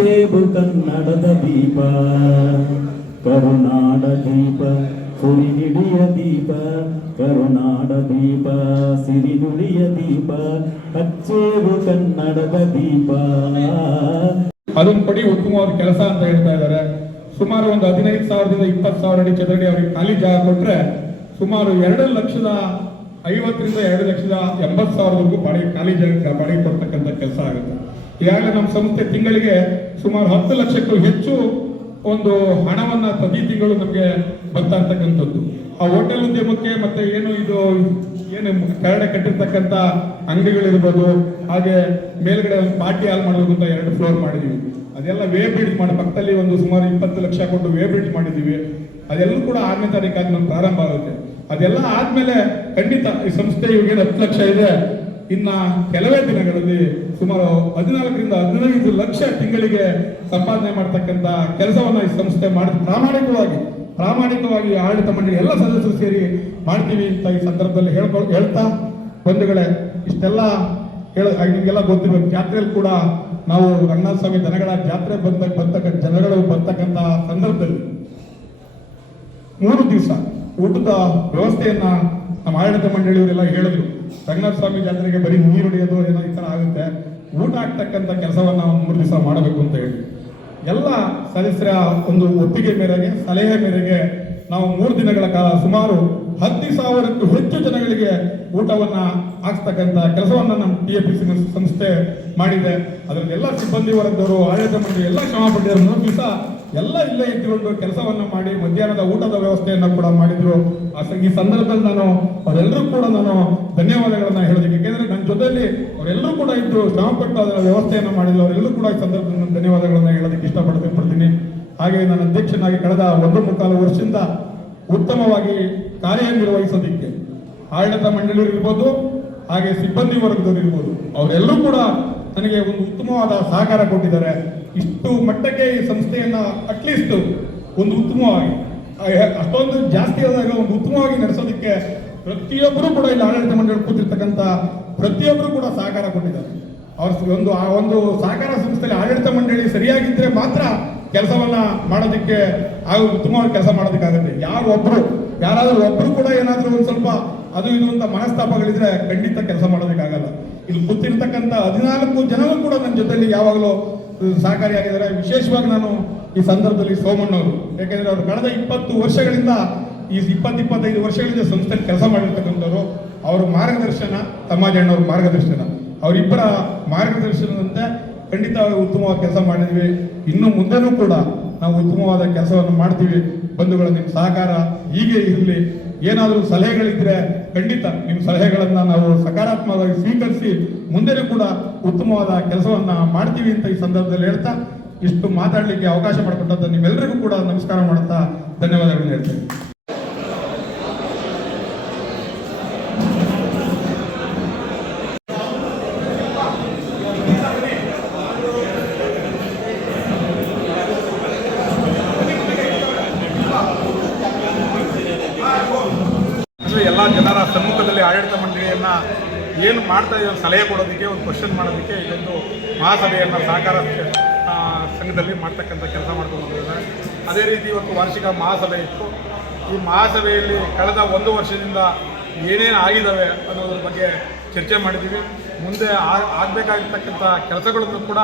ಹಚ್ಚೇವು ಕನ್ನಡದ ದೀಪ, ಕರುನಾಡ ದೀಪ ಸಿರಿನುಡಿಯ ದೀಪ, ಕರುನಾಡ ದೀಪ ಸಿರಿನುಡಿಯ ದೀಪ, ಹಚ್ಚೇವು ಕನ್ನಡದ ದೀಪ. ಅದನ್ನು ಕೊಡಿ ಉತ್ತಮವಾದ ಕೆಲಸ ಅಂತ ಹೇಳ್ತಾ ಇದ್ದಾರೆ. ಸುಮಾರು ಒಂದು 15,000ದಿಂದ 20,000 ಅಡಿ ಚದರಡಿ ಅವರಿಗೆ ಖಾಲಿ ಜಾಗ ಕೊಟ್ಟರೆ ಸುಮಾರು 2,50,000ರಿಂದ 2,80,000ವರೆಗೂ ಬಾಡಿಗೆ ಖಾಲಿ ಜಾಗ ಬಾಡಿಗೆ ಕೊಡ್ತಕ್ಕಂಥ ಕೆಲಸ ಆಗುತ್ತೆ. ಈಗಾಗಲೇ ನಮ್ಮ ಸಂಸ್ಥೆ ತಿಂಗಳಿಗೆ ಸುಮಾರು 10 ಲಕ್ಷಕ್ಕೂ ಹೆಚ್ಚು ಒಂದು ಹಣವನ್ನ ಪ್ರತಿ ತಿಂಗಳು ನಮಗೆ ಬರ್ತಾ ಇರ್ತಕ್ಕಂಥದ್ದು. ಆ ಹೋಟೆಲ್ ಉದ್ಯಮಕ್ಕೆ ಮತ್ತೆ ಏನು ಕೆಳಗಡೆ ಕಟ್ಟಿರ್ತಕ್ಕಂಥ ಅಂಗಡಿಗಳಿರ್ಬೋದು, ಹಾಗೆ ಮೇಲ್ಗಡೆ ಒಂದು ಪಾರ್ಟಿ ಹಾಲ್ ಮಾಡಬೇಕು ಅಂತ 2 ಫ್ಲೋರ್ ಮಾಡಿದೀವಿ. ಅದೆಲ್ಲ ವೇ ಬ್ರಿಡ್ಜ್ ಮಾಡಿ ಪಕ್ಕದಲ್ಲಿ ಒಂದು ಸುಮಾರು 20 ಲಕ್ಷ ಕೊಟ್ಟು ವೇ ಬ್ರಿಡ್ಜ್ ಮಾಡಿದೀವಿ. ಅದೆಲ್ಲೂ ಕೂಡ 6ನೇ ತಾರೀಕಾಗಿ ನಮ್ಗೆ ಪ್ರಾರಂಭ ಆಗುತ್ತೆ. ಅದೆಲ್ಲ ಆದ್ಮೇಲೆ ಖಂಡಿತ ಈ ಸಂಸ್ಥೆ ಇವಾಗೇನು 10 ಲಕ್ಷ ಇದೆ, ಇನ್ನ ಕೆಲವೇ ದಿನಗಳಲ್ಲಿ ಸುಮಾರು 14ರಿಂದ 15 ಲಕ್ಷ ತಿಂಗಳಿಗೆ ಸಂಪಾದನೆ ಮಾಡ್ತಕ್ಕಂಥ ಕೆಲಸವನ್ನ ಈ ಸಂಸ್ಥೆ ಮಾಡಿ ಪ್ರಾಮಾಣಿಕವಾಗಿ ಆಡಳಿತ ಮಂಡಳಿ ಎಲ್ಲ ಸದಸ್ಯರು ಸೇರಿ ಮಾಡ್ತೀವಿ ಅಂತ ಈ ಸಂದರ್ಭದಲ್ಲಿ ಹೇಳ್ತಾ ಬಂಧುಗಳೇ, ಇಷ್ಟೆಲ್ಲ ನಿಮಗೆಲ್ಲ ಗೊತ್ತಿರಬೇಕು. ಜಾತ್ರೆಯಲ್ಲಿ ಕೂಡ ನಾವು ರಂಗನಾಥ ಸ್ವಾಮಿ ದನಗಳ ಜಾತ್ರೆ ಜನಗಳು ಬರ್ತಕ್ಕಂಥ ಸಂದರ್ಭದಲ್ಲಿ 3 ದಿವಸ ಊಟದ ವ್ಯವಸ್ಥೆಯನ್ನ ನಮ್ಮ ಆಡಳಿತ ಮಂಡಳಿಯವರೆಲ್ಲ ಹೇಳಿದ್ರು. ರಂಗನಾಥ ಸ್ವಾಮಿ ಜಾತ್ರೆಗೆ ಬರೀ ನೀರು ಹೊಡೆಯೋದು ಏನೋ ಈ ತರ ಆಗುತ್ತೆ, ಊಟ ಆಗ್ತಕ್ಕಂಥ ಕೆಲಸವನ್ನ 3 ದಿವಸ ಮಾಡಬೇಕು ಅಂತ ಹೇಳಿ ಎಲ್ಲ ಸದಸ್ಯರ ಒಂದು ಒಪ್ಪಿಗೆ ಮೇರೆಗೆ, ಸಲಹೆ ಮೇರೆಗೆ ನಾವು 3 ದಿನಗಳ ಕಾಲ ಸುಮಾರು 10,000ಕ್ಕೂ ಹೆಚ್ಚು ಜನಗಳಿಗೆ ಊಟವನ್ನ ಹಾಕ್ಸ್ತಕ್ಕಂಥ ಕೆಲಸವನ್ನ ನಮ್ಮ TFPC ಸಂಸ್ಥೆ ಮಾಡಿದೆ. ಅದರಲ್ಲಿ ಎಲ್ಲ ಸಿಬ್ಬಂದಿ ವರ್ಗದವರು, ಆಡಳಿತ ಮಂಡಳಿ ಎಲ್ಲ ಶ್ರಮ ಪಟ್ಟಿದ್ದಾರೆ. 3 ದಿವಸ ಎಲ್ಲ ಇಲ್ಲೇ ಇಟ್ಟುಕೊಂಡು ಕೆಲಸವನ್ನ ಮಾಡಿ ಮಧ್ಯಾಹ್ನದ ಊಟದ ವ್ಯವಸ್ಥೆಯನ್ನ ಕೂಡ ಮಾಡಿದ್ರು. ಈ ಸಂದರ್ಭದಲ್ಲಿ ಅವರೆಲ್ಲರೂ ಕೂಡ ನಾನು ಧನ್ಯವಾದಗಳನ್ನ ಹೇಳೋದಕ್ಕೆ, ಯಾಕೆಂದ್ರೆ ನನ್ನ ಜೊತೆಯಲ್ಲಿ ಅವರೆಲ್ಲರೂ ಕೂಡ ಇದ್ದು ಶ್ರಮಪಟ್ಟು ಅದರ ವ್ಯವಸ್ಥೆಯನ್ನ ಮಾಡಿದ್ರು. ಅವರೆಲ್ಲರೂ ಕೂಡ ಈ ಸಂದರ್ಭದಲ್ಲಿ ನಾನು ಧನ್ಯವಾದಗಳನ್ನ ಹೇಳೋದಕ್ಕೆ ಇಷ್ಟಪಡ್ತೀನಿ. ಹಾಗೆ ನಾನು ಅಧ್ಯಕ್ಷನಾಗಿ ಕಳೆದ 1.25 ವರ್ಷದಿಂದ ಉತ್ತಮವಾಗಿ ಕಾರ್ಯನಿರ್ವಹಿಸೋದಿಕ್ಕೆ ಆಡಳಿತ ಮಂಡಳಿಯವರು ಇರ್ಬೋದು, ಹಾಗೆ ಸಿಬ್ಬಂದಿ ವರ್ಗದವರು ಇರ್ಬೋದು, ಅವರೆಲ್ಲರೂ ಕೂಡ ನನಗೆ ಒಂದು ಉತ್ತಮವಾದ ಸಹಕಾರ ಕೊಟ್ಟಿದ್ದಾರೆ. ಇಷ್ಟು ಮಟ್ಟಕ್ಕೆ ಈ ಸಂಸ್ಥೆಯನ್ನ ಅಟ್ಲೀಸ್ಟ್ ಒಂದು ಉತ್ತಮವಾಗಿ, ಅಷ್ಟೊಂದು ಜಾಸ್ತಿ ಆದಾಗ ಒಂದು ಉತ್ತಮವಾಗಿ ನಡೆಸೋದಕ್ಕೆ ಪ್ರತಿಯೊಬ್ಬರು ಕೂಡ ಇಲ್ಲಿ ಆಡಳಿತ ಮಂಡಳಿ ಕೂತಿರ್ತಕ್ಕಂಥ ಪ್ರತಿಯೊಬ್ಬರು ಕೂಡ ಸಹಕಾರ ಕೊಟ್ಟಿದ್ದಾರೆ. ಆ ಒಂದು ಸಹಕಾರ ಸಂಸ್ಥೆಯಲ್ಲಿ ಆಡಳಿತ ಮಂಡಳಿ ಸರಿಯಾಗಿದ್ರೆ ಮಾತ್ರ ಕೆಲಸವನ್ನ ಮಾಡೋದಕ್ಕೆ ಉತ್ತಮವಾಗಿ ಕೆಲಸ ಮಾಡೋದಕ್ಕಾಗುತ್ತೆ. ಯಾರಾದ್ರೂ ಒಬ್ರು ಕೂಡ ಏನಾದ್ರೂ ಒಂದು ಸ್ವಲ್ಪ ಅದು ಇದು ಅಂತ ಮನಸ್ತಾಪಗಳಿದ್ರೆ ಖಂಡಿತ ಕೆಲಸ ಮಾಡೋದಕ್ಕಾಗಲ್ಲ. ಇಲ್ಲಿ ಕೂತಿರ್ತಕ್ಕಂಥ 14 ಜನರು ಕೂಡ ನನ್ನ ಜೊತೆಲಿ ಯಾವಾಗಲೂ ಸಹಕಾರಿಯಾಗಿದ್ದಾರೆ. ವಿಶೇಷವಾಗಿ ನಾನು ಈ ಸಂದರ್ಭದಲ್ಲಿ ಸೋಮಣ್ಣವರು, ಯಾಕೆಂದ್ರೆ ಅವರು ಕಳೆದ 20 ವರ್ಷಗಳಿಂದ ಈ 20-25 ವರ್ಷಗಳಿಂದ ಸಂಸ್ಥೆಯಲ್ಲಿ ಕೆಲಸ ಮಾಡಿರ್ತಕ್ಕಂಥವ್ರು. ಅವ್ರ ಮಾರ್ಗದರ್ಶನ, ತಮ್ಮಾಜಣ್ಣವ್ರ ಮಾರ್ಗದರ್ಶನ, ಅವರಿಬ್ಬರ ಮಾರ್ಗದರ್ಶನದಂತೆ ಖಂಡಿತ ಉತ್ತಮವಾದ ಕೆಲಸ ಮಾಡಿದ್ವಿ. ಇನ್ನು ಮುಂದೆನೂ ಕೂಡ ನಾವು ಉತ್ತಮವಾದ ಕೆಲಸವನ್ನು ಮಾಡ್ತೀವಿ. ಬಂಧುಗಳ ನಿಮ್ಮ ಸಹಕಾರ ಹೀಗೆ ಇರಲಿ. ಏನಾದರೂ ಸಲಹೆಗಳಿದ್ರೆ ಖಂಡಿತ ನಿಮ್ಮ ಸಲಹೆಗಳನ್ನ ನಾವು ಸಕಾರಾತ್ಮಕವಾಗಿ ಸ್ವೀಕರಿಸಿ ಮುಂದೆನೂ ಕೂಡ ಉತ್ತಮವಾದ ಕೆಲಸವನ್ನ ಮಾಡ್ತೀವಿ ಅಂತ ಈ ಸಂದರ್ಭದಲ್ಲಿ ಹೇಳ್ತಾ, ಇಷ್ಟು ಮಾತಾಡಲಿಕ್ಕೆ ಅವಕಾಶ ಮಾಡಿಕೊಟ್ಟಂತ ನಿಮ್ಮೆಲ್ಲರಿಗೂ ಕೂಡ ನಮಸ್ಕಾರ ಮಾಡುತ್ತಾ ಧನ್ಯವಾದಗಳನ್ನು ಹೇಳ್ತೇನೆ. ಎಲ್ಲ ಜನರ ಸಮ್ಮುಖದಲ್ಲಿ ಆಡಳಿತ ಮಂಡಳಿಯನ್ನ ಏನು ಮಾಡ್ತಾ ಇದ್ದಾರೆ ಸಲಹೆ ಕೊಡೋದಕ್ಕೆ, ಒಂದು ಕ್ವಶನ್ ಮಾಡೋದಕ್ಕೆ ಇದೊಂದು ಮಹಾಸಭೆಯನ್ನು ಸಹಕಾರ ಸಂಘದಲ್ಲಿ ಮಾಡ್ತಕ್ಕಂಥ ಕೆಲಸ ಮಾಡ್ಕೊಂಡು ಬಂದಿದ್ದಾರೆ. ಅದೇ ರೀತಿ ಇವತ್ತು ವಾರ್ಷಿಕ ಮಹಾಸಭೆ ಇತ್ತು. ಈ ಮಹಾಸಭೆಯಲ್ಲಿ ಕಳೆದ 1 ವರ್ಷದಿಂದ ಏನೇನು ಆಗಿದ್ದಾವೆ ಅನ್ನೋದ್ರ ಬಗ್ಗೆ ಚರ್ಚೆ ಮಾಡಿದ್ದೀವಿ. ಮುಂದೆ ಆಗಬೇಕಾಗಿರ್ತಕ್ಕಂಥ ಕೆಲಸಗಳನ್ನು ಕೂಡ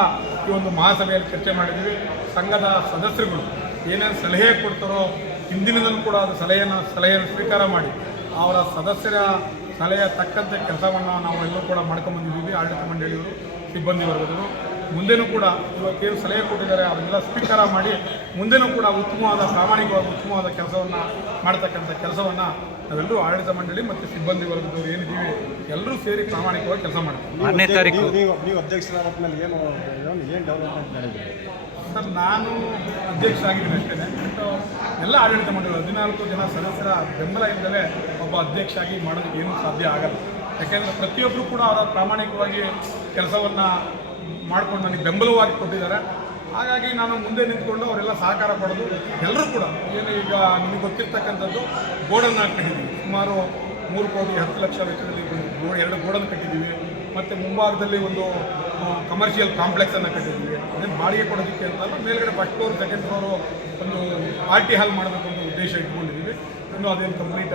ಈ ಒಂದು ಮಹಾಸಭೆಯಲ್ಲಿ ಚರ್ಚೆ ಮಾಡಿದ್ದೀವಿ. ಸಂಘದ ಸದಸ್ಯರುಗಳು ಏನೇನು ಸಲಹೆ ಕೊಡ್ತಾರೋ ಹಿಂದಿನದನ್ನು ಕೂಡ ಅದು ಸಲಹೆಯನ್ನು ಸ್ವೀಕಾರ ಮಾಡಿ ಅವರ ಸದಸ್ಯರ ಸಲಹೆಯ ತಕ್ಕಂತೆ ಕೆಲಸವನ್ನು ನಾವು ಎಲ್ಲರೂ ಕೂಡ ಮಾಡ್ಕೊಂಡ್ಬಂದಿದ್ದೀವಿ. ಆಡಳಿತ ಮಂಡಳಿಯವರು, ಸಿಬ್ಬಂದಿ ವರ್ಗದವರು ಮುಂದೆನೂ ಕೂಡ ಇವತ್ತೇನು ಸಲಹೆ ಕೊಟ್ಟಿದ್ದಾರೆ ಅವನ್ನೆಲ್ಲ ಸ್ವೀಕಾರ ಮಾಡಿ ಮುಂದೆನೂ ಕೂಡ ಪ್ರಾಮಾಣಿಕವಾಗಿ ಉತ್ತಮವಾದ ಕೆಲಸವನ್ನು ಮಾಡ್ತಕ್ಕಂಥ ಕೆಲಸವನ್ನು ನಾವೆಲ್ಲರೂ ಆಡಳಿತ ಮಂಡಳಿ ಮತ್ತು ಸಿಬ್ಬಂದಿ ವರ್ಗದವರು ಏನಿದ್ದೀವಿ ಎಲ್ಲರೂ ಸೇರಿ ಪ್ರಾಮಾಣಿಕವಾಗಿ ಕೆಲಸ ಮಾಡ್ತೀವಿ. 6ನೇ ತಾರೀಕು ನೀವು ಅಧ್ಯಕ್ಷರಾದ ಮೇಲೆ ಏನು ಡೆವಲಪ್ಮೆಂಟ್ ಮಾಡಿದ್ದೀರಿ ಸರ್? ನಾನು ಅಧ್ಯಕ್ಷ ಆಗಿದ್ದೀನಿ ಅಷ್ಟೇ. ಬಟ್ ಎಲ್ಲ ಆಡಳಿತ ಮಂಡಳಿ 14 ಜನ ಸದಸ್ಯರ ಬೆಂಬಲ ಇಲ್ಲದೆ ಒಬ್ಬ ಅಧ್ಯಕ್ಷ ಆಗಿ ಮಾಡೋದಕ್ಕೆ ಏನೂ ಸಾಧ್ಯ ಆಗಲ್ಲ. ಯಾಕೆಂದರೆ ಪ್ರತಿಯೊಬ್ಬರು ಕೂಡ ಅವರ ಪ್ರಾಮಾಣಿಕವಾಗಿ ಕೆಲಸವನ್ನು ಮಾಡ್ಕೊಂಡು ನನಗೆ ಬೆಂಬಲವಾಗಿ ಕೊಟ್ಟಿದ್ದಾರೆ. ಹಾಗಾಗಿ ನಾನು ಮುಂದೆ ನಿಂತ್ಕೊಂಡು ಅವರೆಲ್ಲ ಸಹಕಾರ ಪಡೆದು ಎಲ್ಲರೂ ಕೂಡ ಏನು ಈಗ ನಿಮಗೆ ಗೊತ್ತಿರ್ತಕ್ಕಂಥದ್ದು ಗೋಡನ್ನು ಕಟ್ಟಿದ್ದೀವಿ. ಸುಮಾರು 3 ಕೋಟಿ 10 ಲಕ್ಷ ವೆಚ್ಚದಲ್ಲಿ 2 ಗೋಡನ್ನು ಕಟ್ಟಿದ್ದೀವಿ. ಮತ್ತು ಮುಂಭಾಗದಲ್ಲಿ ಒಂದು ಕಮರ್ಷಿಯಲ್ ಕಾಂಪ್ಲೆಕ್ಸನ್ನು ಕಟ್ಟಿದ್ವಿ. ಅದೇನು ಬಾಡಿಗೆ ಕೊಡೋದಕ್ಕೆ ಅಂತಲ್ಲ, ಮೇಲ್ಗಡೆ ಫಸ್ಟ್ ಫ್ಲೋರ್ ಸೆಕೆಂಡ್ ಫ್ಲೋರು ಒಂದು ಪಾರ್ಟಿ ಹಾಲ್ ಮಾಡಬೇಕು ಅಂತ ಉದ್ದೇಶ ಇಟ್ಕೊಂಡಿದ್ದೀವಿ. ಇನ್ನೂ ಅದೇನು ಕಂಪ್ಲೀಟ್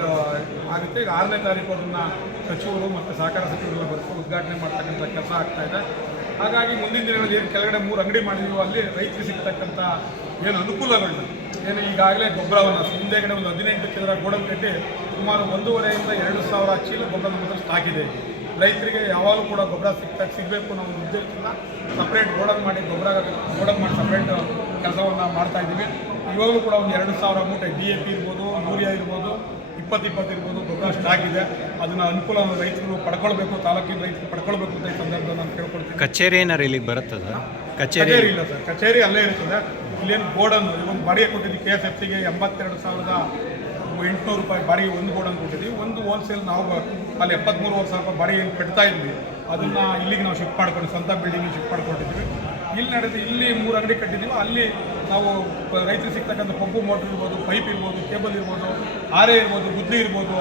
ಆಗುತ್ತೆ. ಈಗ 6ನೇ ತಾರೀಕು ಅದನ್ನು ಸಚಿವರು ಮತ್ತು ಸಹಕಾರ ಸಚಿವರೆಲ್ಲ ಬರ್ಕೊಂಡು ಉದ್ಘಾಟನೆ ಮಾಡ್ತಕ್ಕಂಥ ಕೆಲಸ ಆಗ್ತಾಯಿದೆ. ಹಾಗಾಗಿ ಮುಂದಿನ ದಿನಗಳಲ್ಲಿ ಏನು ಕೆಳಗಡೆ 3 ಅಂಗಡಿ ಮಾಡಿದೀವೋ ಅಲ್ಲಿ ರೈತರಿಗೆ ಸಿಗ್ತಕ್ಕಂಥ ಏನು ಅನುಕೂಲಗಳನ್ನ, ಏನು ಈಗಾಗಲೇ ಗೊಬ್ಬರವನ್ನು ಹಿಂದೆಗಡೆ ಒಂದು 18 ಚದರ ಗೋಡನ್ ಕಟ್ಟಿ ಸುಮಾರು 1,500 ಇಂದ 2,000 ಚೀಲ ಗೊಬ್ಬರ ನಮ್ಮ ಸ್ಟಾಕ್ ಇದೆ. ರೈತರಿಗೆ ಯಾವಾಗಲೂ ಕೂಡ ಗೊಬ್ಬರ ಸಿಗಬೇಕು ನಾವು ಉದ್ದೇಶದಿಂದ ಸಪ್ರೇಟ್ ಗೋಡನ್ ಮಾಡಿ ಸಪ್ರೇಟ್ ಕೆಲಸವನ್ನು ಮಾಡ್ತಾಯಿದ್ದೀವಿ. ಇವಾಗಲೂ ಕೂಡ ಒಂದು 2,000 ಮೂಟೆ DAP ಇರ್ಬೋದು, ಯೂರಿಯಾ ಇರ್ಬೋದು, 20 ಇರ್ಬೋದು ಗೊಬ್ಬರ ಸ್ಟಾಕ್ ಇದೆ. ಅದನ್ನು ಅನುಕೂಲ ರೈತರು ಪಡ್ಕೊಳ್ಬೇಕು, ತಾಲೂಕಿನ ರೈತರು ಪಡ್ಕೊಳ್ಬೇಕು ಅಂತ ಈ ಸಂದರ್ಭದಲ್ಲಿ ನಾನು ಕೇಳ್ಕೊಳ್ತೀನಿ. ಕಚೇರಿ ಏನಾರು ಇಲ್ಲಿಗೆ ಬರುತ್ತದ? ಕಚೇರಿ ಇಲ್ಲ ಸರ್, ಕಚೇರಿ ಅಲ್ಲೇ ಇರ್ತದೆ. ಇಲ್ಲೇನು ಗೋಡನ್ ಒಂದು ಬಾಡಿಗೆ ಕೊಟ್ಟಿದ್ದೀವಿ. KSFCಗೆ 82,800 ರೂಪಾಯಿ ಬಾಡಿಗೆ ಒಂದು ಗೋಡನ್ ಕೊಟ್ಟಿದ್ದೀವಿ. ಒಂದು ಹೋಲ್ಸೇಲ್ ನಾವು ಅಲ್ಲಿ 73,000 ರೂಪಾಯಿ ಬಾಡಿಗೆ ಕಟ್ತಾ ಇದ್ವಿ. ಅದನ್ನು ಇಲ್ಲಿಗೆ ನಾವು ಶಿಫ್ಟ್ ಮಾಡ್ಕೊಂಡು ಸ್ವಂತ ಬಿಲ್ಡಿಂಗಿಗೆ ಶಿಫ್ಟ್ ಮಾಡ್ಕೊಂಡಿದ್ದೀವಿ. ಇಲ್ಲಿ 3 ಅಂಗಡಿ ಕಟ್ಟಿದ್ದೀವಿ. ಅಲ್ಲಿ ನಾವು ರೈತರಿಗೆ ಸಿಗ್ತಕ್ಕಂಥ ಪಂಪು ಮೋಟ್ರ್ ಇರ್ಬೋದು, ಪೈಪ್ ಇರ್ಬೋದು, ಕೇಬಲ್ ಇರ್ಬೋದು, ಆರೆ ಇರ್ಬೋದು, ಗುದ್ಲಿ ಇರ್ಬೋದು,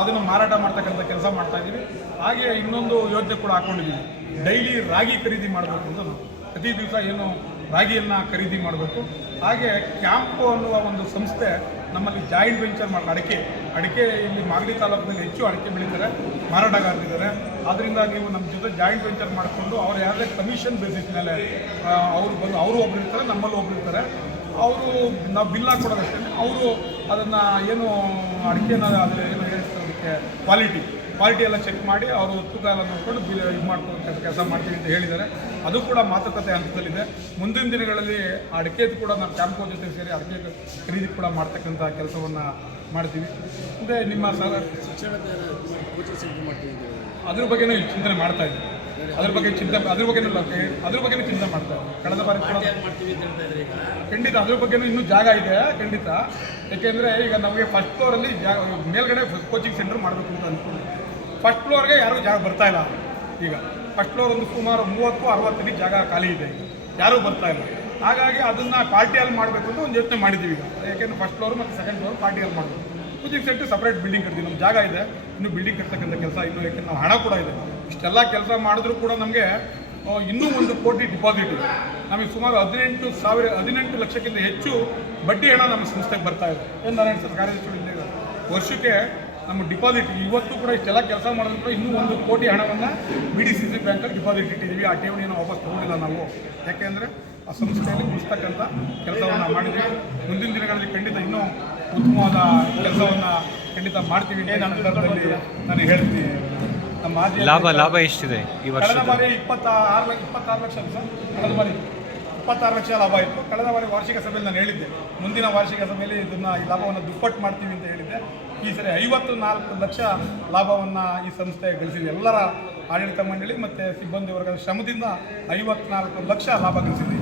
ಅದನ್ನು ಮಾರಾಟ ಮಾಡ್ತಕ್ಕಂಥ ಕೆಲಸ ಮಾಡ್ತಾಯಿದ್ದೀವಿ. ಹಾಗೆ ಇನ್ನೊಂದು ಯೋಜನೆ ಕೂಡ ಹಾಕ್ಕೊಂಡಿದ್ದೀವಿ. ಡೈಲಿ ರಾಗಿ ಖರೀದಿ ಮಾಡಬೇಕು ಅಂತ ನಾವು ಪ್ರತಿ ದಿವಸ ಏನು ರಾಗಿಯನ್ನು ಖರೀದಿ ಮಾಡಬೇಕು. ಹಾಗೆ ಕ್ಯಾಂಪು ಅನ್ನುವ ಒಂದು ಸಂಸ್ಥೆ ನಮ್ಮಲ್ಲಿ ಜಾಯಿಂಟ್ ವೆಂಚರ್ ಮಾಡಿ ಅಡಿಕೆ ಇಲ್ಲಿ ಮಾಗಡಿ ತಾಲೂಕಿನಲ್ಲಿ ಹೆಚ್ಚು ಅಡಿಕೆ ಬೆಳೀತಾರೆ, ಮಾರಾಟಗಾರರಿದ್ದಾರೆ. ಆದ್ದರಿಂದ ನೀವು ನಮ್ಮ ಜೊತೆ ಜಾಯಿಂಟ್ ವೆಂಚರ್ ಮಾಡಿಕೊಂಡು ಅವ್ರು ಯಾವುದೇ ಕಮಿಷನ್ ಬೇಸಿಸ್ ಮೇಲೆ ಅವರು ಒಬ್ರು ಇರ್ತಾರೆ, ನಮ್ಮಲ್ಲಿ ಒಬ್ರು ಇರ್ತಾರೆ. ಅವರು ನಾವು ಬಿಲ್ ಹಾಕ್ಕೊಡೋದಷ್ಟೇ, ಅವರು ಅದನ್ನು ಏನು ಅಡಿಕೆನ ಅದು ಏನು ಹೇಳ್ತಾರೆ ಅದಕ್ಕೆ ಕ್ವಾಲಿಟಿ ಎಲ್ಲ ಚೆಕ್ ಮಾಡಿ ಅವರು ತೂಕ ಎಲ್ಲ ನೋಡಿಕೊಂಡು ಬಿಲ್ ಇದು ಮಾಡ್ಕೊಂಡು ಕೆಲಸ ಮಾಡ್ತೀವಿ ಅಂತ ಹೇಳಿದ್ದಾರೆ. ಅದು ಕೂಡ ಮಾತುಕತೆ ಹಂತದಲ್ಲಿದೆ. ಮುಂದಿನ ದಿನಗಳಲ್ಲಿ ಅಡಿಕೆದು ಕೂಡ ನಾವು ಕ್ಯಾಂಪೋ ಜೊತೆ ಸೇರಿ ಅಡಿಕೆ ಖರೀದಿ ಕೂಡ ಮಾಡ್ತಕ್ಕಂಥ ಕೆಲಸವನ್ನು ಮಾಡ್ತೀವಿ. ಅಂದರೆ ನಿಮ್ಮ ಅದ್ರ ಬಗ್ಗೆನೂ ಚಿಂತನೆ ಮಾಡ್ತಾ ಇದ್ದೀವಿ. ಅದ್ರ ಬಗ್ಗೆ ಚಿಂತನೆ ಮಾಡ್ತಾ ಇದ್ದೀವಿ. ಕಳೆದ ಬಾರಿ ಕೂಡ ಖಂಡಿತ ಅದ್ರ ಬಗ್ಗೆನೂ ಇನ್ನೂ ಜಾಗ ಇದೆ ಖಂಡಿತ. ಯಾಕೆಂದರೆ ಈಗ ನಮಗೆ ಫಸ್ಟ್ ಫ್ಲೋರಲ್ಲಿ ಮೇಲ್ಗಡೆ ಕೋಚಿಂಗ್ ಸೆಂಟರ್ ಮಾಡಬೇಕು ಅಂತ ಅಂದ್ಕೊಂಡು ಫಸ್ಟ್ ಫ್ಲೋರ್ಗೆ ಯಾರೂ ಜಾಗ ಬರ್ತಾ ಇಲ್ಲ. ಈಗ ಫಸ್ಟ್ ಫ್ಲೋರ್ ಒಂದು ಸುಮಾರು 30-60 ಅಡಿ ಜಾಗ ಖಾಲಿ ಇದೆ, ಈಗ ಯಾರೂ ಬರ್ತಾ ಇಲ್ಲ. ಹಾಗಾಗಿ ಅದನ್ನು ಪಾರ್ಟಿ ಹಾಲ್ ಮಾಡಬೇಕು ಅಂತ ಒಂದು ಯೋಚನೆ ಮಾಡಿದ್ದೀವಿ ಈಗ. ಯಾಕೆಂದರೆ ಫಸ್ಟ್ ಫ್ಲೋರ್ ಮತ್ತು ಸೆಕೆಂಡ್ ಫ್ಲೋರ್ ಪಾರ್ಟಿ ಹಾಲ್ ಮಾಡಬೇಕು. ಕೋಚಿಂಗ್ ಸೆಂಟರ್ ಸಪ್ರೇಟ್ ಬಿಲ್ಡಿಂಗ್ ಕಟ್ತೀವಿ. ನಮ್ಮ ಜಾಗ ಇದೆ, ಇನ್ನೂ ಬಿಲ್ಡಿಂಗ್ ಕಟ್ತಕ್ಕಂಥ ಕೆಲಸ ಇನ್ನು. ಯಾಕೆಂದ್ರೆ ನಾವು ಹಣ ಕೂಡ ಇದೆ. ಇಷ್ಟೆಲ್ಲ ಕೆಲಸ ಮಾಡಿದ್ರೂ ಕೂಡ ನಮಗೆ ಇನ್ನೂ 1 ಕೋಟಿ ಡಿಪಾಸಿಟ್ ಇದೆ. ನಮಗೆ ಸುಮಾರು 18 ಲಕ್ಷಕ್ಕಿಂತ ಹೆಚ್ಚು ಬಡ್ಡಿ ಹಣ ನಮ್ಮ ಸಂಸ್ಥೆಗೆ ಬರ್ತಾ ಇದೆ. ಏನು ನಾರಾಯಣ ಸರ್ ಕಾರ್ಯದರ್ಶಿಗಳಿಂದ ವರ್ಷಕ್ಕೆ ನಮ್ಮ ಡಿಪಾಸಿಟ್ ಇವತ್ತು ಕೂಡ ಇಷ್ಟೆಲ್ಲ ಕೆಲಸ ಮಾಡಿದ್ರು ಕೂಡ ಇನ್ನೂ 1 ಕೋಟಿ ಹಣವನ್ನು BDCC ಬ್ಯಾಂಕಲ್ಲಿ ಡಿಪಾಸಿಟ್ ಇಟ್ಟಿದ್ದೀವಿ. ಆ ಠೇವಣಿಯನ್ನು ವಾಪಸ್ ತೊಗೊಂಡಿಲ್ಲ ನಾವು. ಯಾಕೆಂದರೆ ಆ ಸಂಸ್ಥೆಯಲ್ಲಿ ಉಳಿಸ್ತಕ್ಕಂಥ ಕೆಲಸವನ್ನು ಮಾಡಿದ್ವಿ. ಮುಂದಿನ ದಿನಗಳಲ್ಲಿ ಖಂಡಿತ ಇನ್ನೂ ಉತ್ತಮವಾದ ಕೆಲಸವನ್ನು ಖಂಡಿತ ಮಾಡ್ತೀವಿ ಅಂತ ಸಂದರ್ಭದಲ್ಲಿ ನಾನು ಹೇಳ್ತೀನಿ. ನಮ್ಮ ಲಾಭ ಎಷ್ಟಿದೆ ಈ ವರ್ಷ? ಕಳೆದ ಬಾರಿ 26 ಲಕ್ಷ ಸರ್. ಕಳೆದ ಬಾರಿ 26 ಲಕ್ಷ ಲಾಭ ಇತ್ತು. ಕಳೆದ ಬಾರಿ ವಾರ್ಷಿಕ ಸಭೆಯಲ್ಲಿ ನಾನು ಹೇಳಿದ್ದೆ, ಮುಂದಿನ ವಾರ್ಷಿಕ ಸಭೆಯಲ್ಲಿ ಈ ಲಾಭವನ್ನು ದುಪ್ಪಟ್ಟು ಮಾಡ್ತೀವಿ ಅಂತ ಹೇಳಿದ್ದೆ. ಈ ಸರಿ 54 ಲಕ್ಷ ಲಾಭವನ್ನು ಈ ಸಂಸ್ಥೆ ಗಳಿಸಿದೆ. ಎಲ್ಲರ ಆಡಳಿತ ಮಂಡಳಿ ಮತ್ತು ಸಿಬ್ಬಂದಿ ವರ್ಗದ ಶ್ರಮದಿಂದ 54 ಲಕ್ಷ ಲಾಭ ಗಳಿಸಿದೆ.